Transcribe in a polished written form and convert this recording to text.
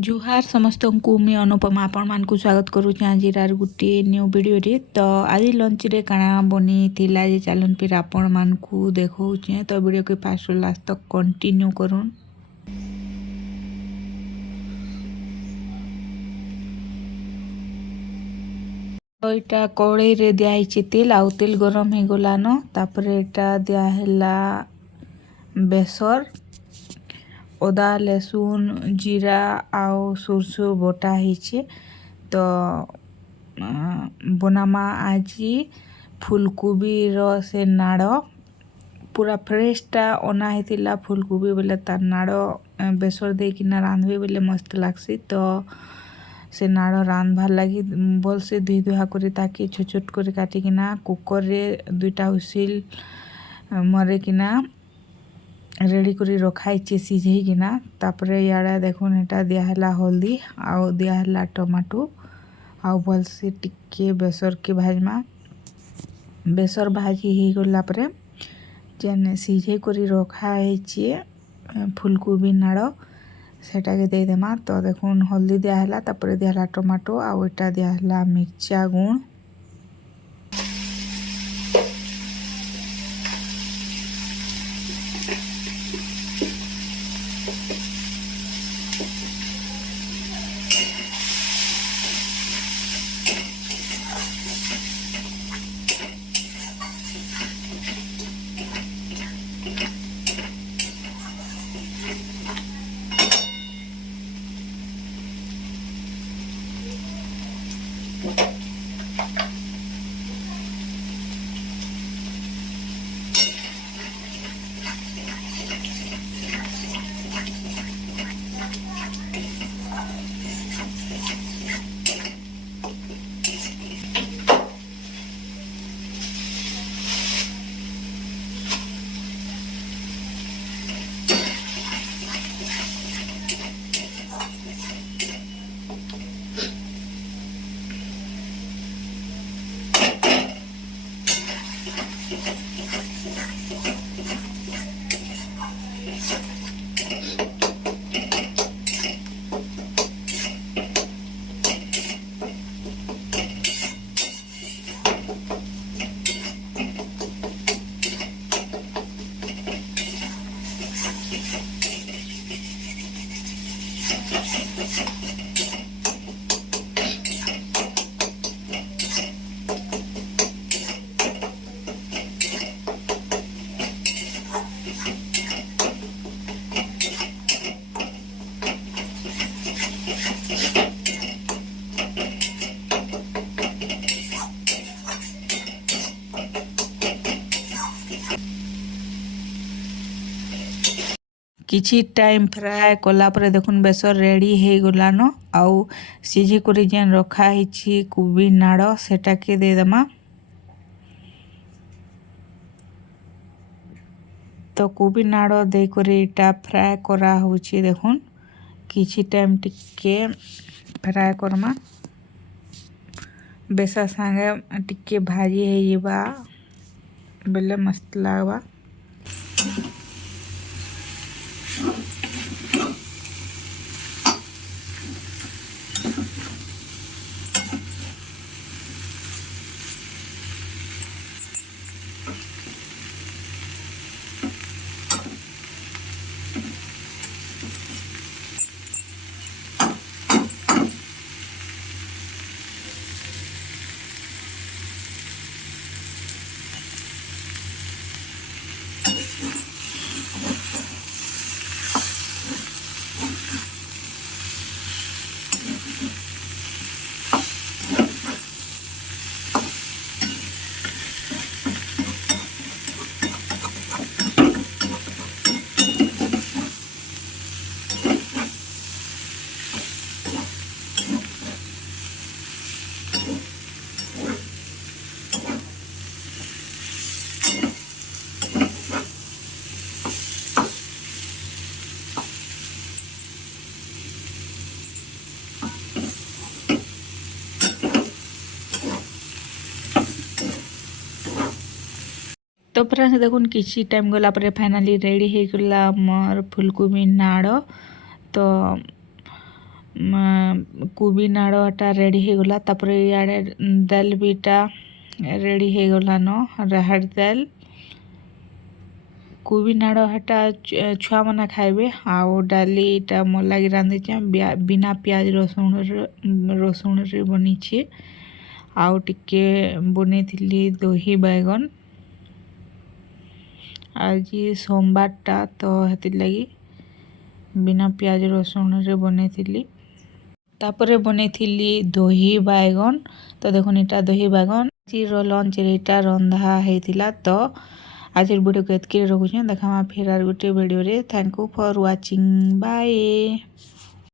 जुहार समस्त को मुझे अनुपमा आपण मान को स्वागत करुचे आज गोटे न्यू वीडियो रे। तो आज लंच रे काना बनी थिला जे चलन फिर आपण मान को देखौचे। तो वीडियो के फास्ट लास्ट तक कंटिन्यू करूँ। तो इटा कड़ाई रे दिया तेल आउ तेल गरम हो गलान तापर इटा दिया बेसर अदा लसुन जीरा आउ सुरसु बटा होइछे। तो बनामा आज फुलकोबी से नाड़ पूरा फ्रेशटा अना होता फुलकोबी बोले तार नाड़ बेसर देकिना रांधबे बोले मस्त लागसी। तो से नाड़ रांधबार लगी भल से धुई धुआ कर ताकि छोट छोट कर काटिकिना कुकर रे दुईटा हुइसिल मरेकिना रेडी करी रखाई सिझेकिना। तापर इे देखुन एटा दियाहला हल्दी आउ दियाहला टमाटो आउ भल से टिके बेसर के भाजमा। बेसर भाजी हो गला परे जेन सिझे करी रखाई फुलकोबी नाड़ सेटा के दे देमा। तो देखुन हल्दी दियाहला तापर दियाहला टमाटो आउ एटा दियाहला मिर्चा गुण। किछि टाइम फ्राए कलापर देखुन बेसर रेडी हो गलान आउ सिझे कर जेन रखाई कोबी नाड़ सेटा के दे देमा। तो कोबी नाड़ दे कर इटा फ्राए करा होछि देखुन किछि टाइम टिके फ्राए करमा बेसर संगे टिके भाजी होइबा बेले मस्त लागबा। तो फ्रेंड्स देखुन किसी टाइम गला पर फाइनाली रेडी हो गला मोर फुलकोबी नाड़। तो କୋବି ନାଡ଼ଟା ରେଡ଼ି ହେଇଗଲା ତାପରେ ଇଆଡ଼େ ଦାଲ ବିଟା ରେଡ଼ି ହେଇଗଲାନ ରାହାଡ଼ ଦାଲ କୋବି ନାଡ଼ ହେଟା ଛୁଆମାନେ ଖାଇବେ ଆଉ ଡାଲି ଏଇଟା ମୋର ଲାଗି ରାନ୍ଧିଛେ ବିନା ପିଆଜ ରସୁଣରେ ବନେଇଛି ଆଉ ଟିକେ ବନେଇଥିଲି ଦହି ବାଇଗଣ ଆଜି ସୋମବାରଟା ତ ହେଥିର୍ଲାଗି ବିନା ପିଆଜ ରସୁଣରେ ବନେଇଥିଲି ତାପରେ ବନେଇଥିଲି ଦହି ବାଇଗଣ ତ ଦେଖୁନ୍ ଏଇଟା ଦହି ବାଇଗଣ ଆଜିର ଲଞ୍ଚରେ ଏଇଟା ରନ୍ଧା ହେଇଥିଲା ତ ଆଜିର ଭିଡ଼ିଓକୁ ଏତିକି ରଖୁଛେ ଦେଖାମା ଫେର ଆର ଗୋଟେ ଭିଡ଼ିଓରେ thank you for watching bye.